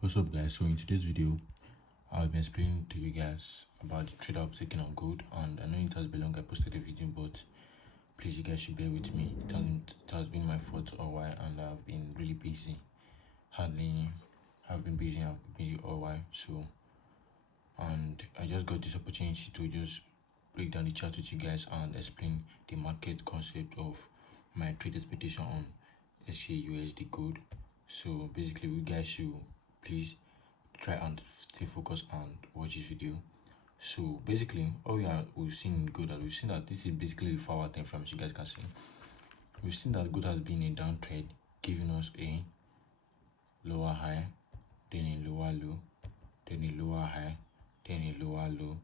What's up, guys? So in today's video I'll be explaining to you guys about the trade I've taken on gold, and I know it has been long I posted a video, but please, you guys should bear with me. It has been my fault all while, and I've been really busy. I've been busy all while. So, and I just got this opportunity to just break down the chart with you guys and explain the market concept of my trade expectation on XAUUSD gold. So basically, you guys should please try and stay focused and watch this video. So basically, we've seen in gold that we've seen that this is basically the 4-hour time frame, as you guys can see. We've seen that gold has been a downtrend, giving us a lower high, then a lower low, then a lower high, then a lower low,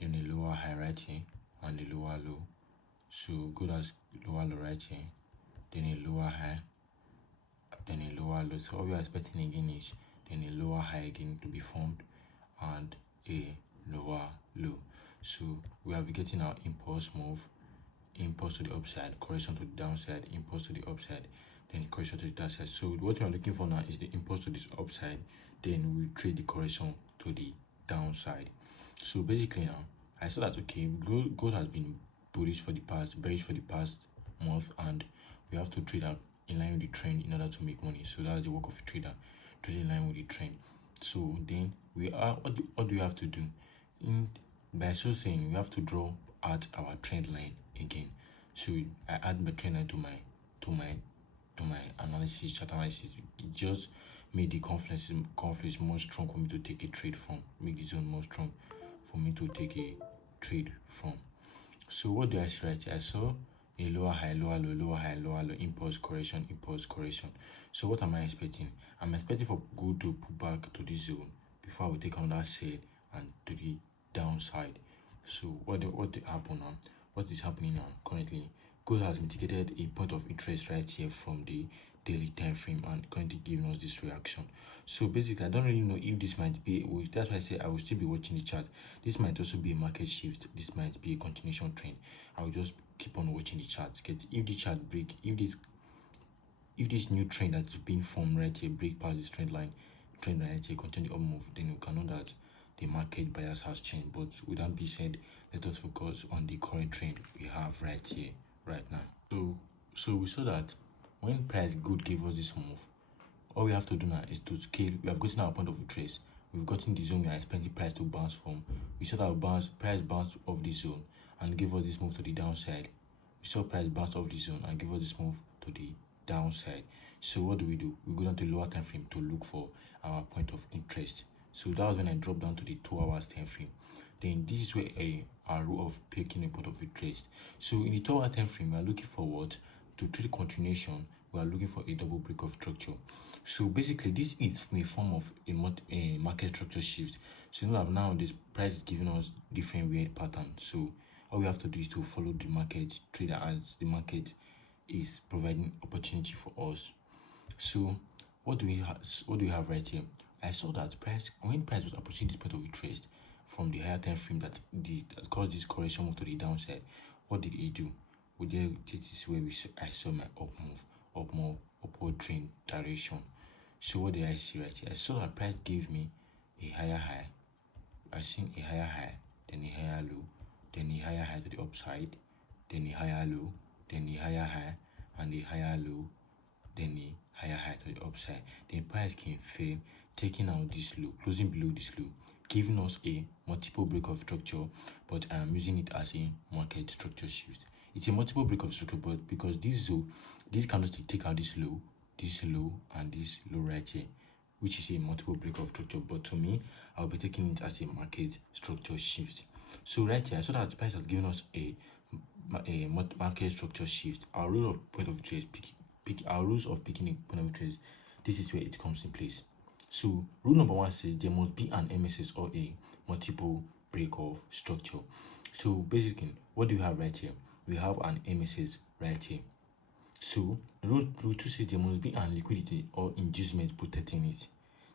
then a lower high right here, and a lower low. So gold has lower low right here, then a lower high, then a lower low. So what we are expecting again is then a lower high again to be formed and a lower low. So we will be getting our impulse move, impulse to the upside, correction to the downside, impulse to the upside, then correction to the downside. So what we are looking for now is the impulse to this upside, then we trade the correction to the downside. So basically now I saw that okay, gold has been bearish for the past month, and we have to trade out in line with the trend in order to make money. So that's the work of a trader, trading in line with the trend. So then what do we have to do? By so saying, we have to draw out our trend line again. So I add my trend line to my analysis, chart analysis. It just made the confluence more strong for me to take a trade from, make the zone more strong for me to take a trade from. So what do I see right here? I saw a lower high, lower low, lower high, lower low, impulse correction, impulse correction. So what am I expecting? I'm expecting for gold to pull back to this zone before I will take another sell and to the downside. So what happened now? What is happening now currently? Gold has mitigated a point of interest right here from the daily time frame and currently giving us this reaction. So basically, I don't really know if this might be, that's why I say I will still be watching the chart. This might also be a market shift. This might be a continuation trend. I will just keep on watching the chart. If the chart break, if this new trend that's been formed right here break past this trend line right here, continue up move, then we can know that the market bias has changed. But with that being said, let us focus on the current trend we have right here, right now. So we saw that when price good gave us this move, all we have to do now is to scale. We have gotten our point of interest. We've gotten the zone we are expecting price to bounce from. We saw that price bounce off this zone and give us this move to the downside. We saw price bounce off the zone and give us this move to the downside. So what do? We go down to lower time frame to look for our point of interest. So that was when I dropped down to the 2 hours time frame. Then this is where our rule of picking a point of interest. So in the 2 hour time frame, we are looking for what? To trade continuation, we are looking for a double break of structure. So basically, this is a form of a market structure shift. So you know that now this price is giving us different weird patterns. So all we have to do is to follow the market, trade as the market is providing opportunity for us. So what do we have right here? I saw that when price was approaching this point of interest from the higher time frame that caused this correction move to the downside, what did it do? This is where I saw my upward trend direction. So what did I see right here? I saw that price gave me a higher high. I seen a higher high, then a higher low, then a higher high to the upside, then a higher low, then a higher high, and a higher low, then a higher high to the upside. Then price can fail, taking out this low, closing below this low, giving us a multiple break of structure, but I am using it as a market structure shift. It's a multiple break of structure, but because this candlestick take out this low, and this low right here, which is a multiple break of structure, but to me, I'll be taking it as a market structure shift. So right here, I saw that price has given us a market structure shift. Our rule of point of interest, our rules of picking a point of interest, this is where it comes in place. So rule number 1 says there must be an MSS or a multiple break of structure. So basically, what do you have right here? We have an MSS right here. So rule 2 says there must be an liquidity or inducement protecting it.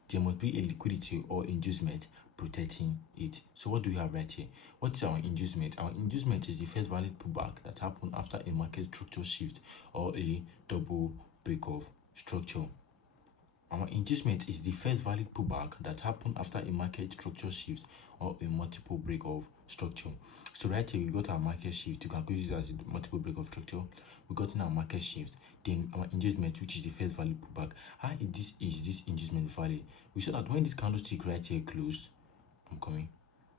There must be a liquidity or inducement protecting it. So what do we have right here? What's our inducement? Our inducement is the first valid pullback that happened after a market structure shift or a double break of structure. Our inducement is the first valid pullback that happened after a market structure shift or a multiple break of structure. So right here, we got our market shift. You can use it as a multiple break of structure. We got in our market shift. Then our inducement, which is the first valid pullback. How is this inducement valid? We saw that when this candlestick right here closed, I'm coming.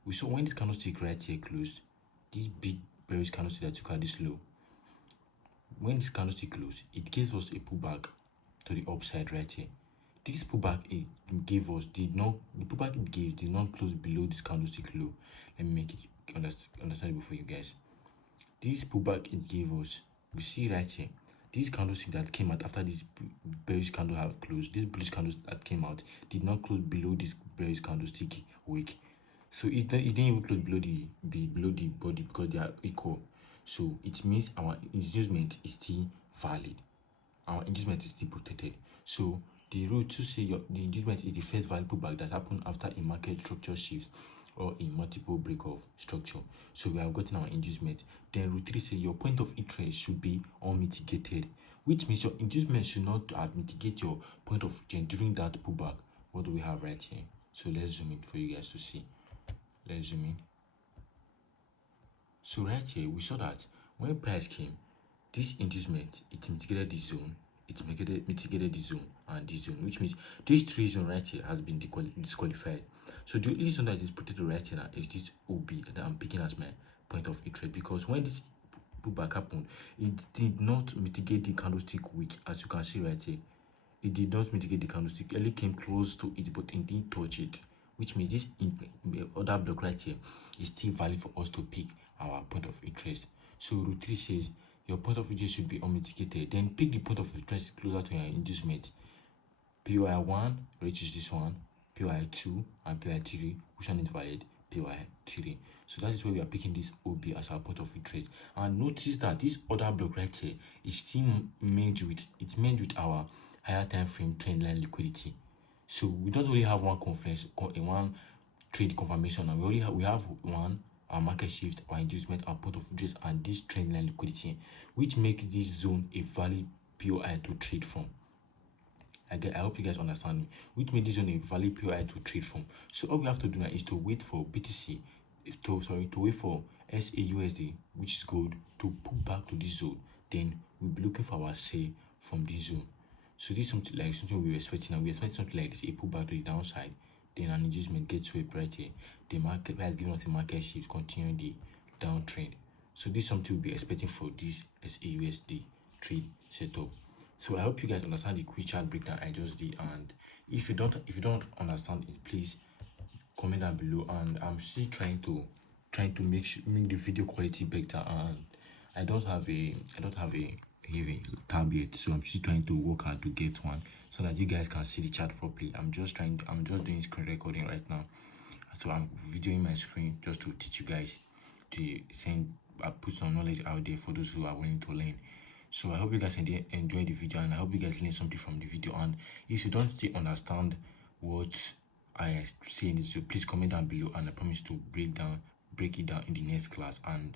We saw when this candlestick right here closed, this big bearish candlestick that took out this low. When this candlestick closed, it gives us a pullback to the upside right here. This pullback it gave us the pullback it gave did not close below this candlestick low. Let me make it understandable for you guys. This pullback it gave us, we see right here, this candlestick that came out after this bearish candle have closed, this bullish candle that came out did not close below this bearish candlestick wick. So it didn't even close below the body because they are equal. So it means our inducement is still valid. Our inducement is still protected. So the rule to say the inducement is the first valid pullback that happened after a market structure shift or a multiple break of structure. So we have gotten our inducement. Then rule 3 say your point of interest should be unmitigated, which means your inducement should not have mitigate your point of interest during that pullback. What do we have right here? So let's zoom in for you guys to see. Let's zoom in. So right here we saw that when price came, this inducement it mitigated this zone, it mitigated this zone and this zone, which means this 3 zone right here has been disqualified. So the only zone that is protected right here now is this OB that I'm picking as my point of interest, because when this pullback happened, it did not mitigate the candlestick wick. As you can see right here, it did not mitigate the candlestick. It only came close to it, but it didn't touch it, which means this other block right here is still valid for us to pick our point of interest. So rule 3 says your point of interest should be unmitigated. Then pick the point of interest closer to your inducement. POI 1, which is this one, POI 2, and POI 3. Which one is valid? POI 3. So that is where we are picking this OB as our point of interest. And notice that this other block right here is still merged with our higher time frame trend line liquidity. So we don't only have one trade confirmation, and we have one, our market shift, our inducement, our point of interest, and this trend line liquidity, which makes this zone a valid POI to trade from. I hope you guys understand me. Which makes this zone a valid POI to trade from. So all we have to do now is to wait for BTC, to wait for XAUUSD, which is gold, to pull back to this zone. Then we'll be looking for our sale from this zone. So this is something we were expecting, and we expect something like this, a pullback to the downside. Then an inducement gets swept right here. The market has given us a market shift, continuing the downtrend. So this is something we'll be expecting for this XAUUSD trade setup. So I hope you guys understand the quick chart breakdown I just did, and if you don't understand it, please comment down below. And I'm still trying to make the video quality better, and I don't have a heavy tab yet, so I'm still trying to work hard to get one so that you guys can see the chart properly. I'm just doing screen recording right now, so I'm videoing my screen just to teach you guys, to put some knowledge out there for those who are willing to learn. So I hope you guys enjoy the video, and I hope you guys learn something from the video. And if you don't still understand what I say in this video, please comment down below, and I promise to break it down in the next class. And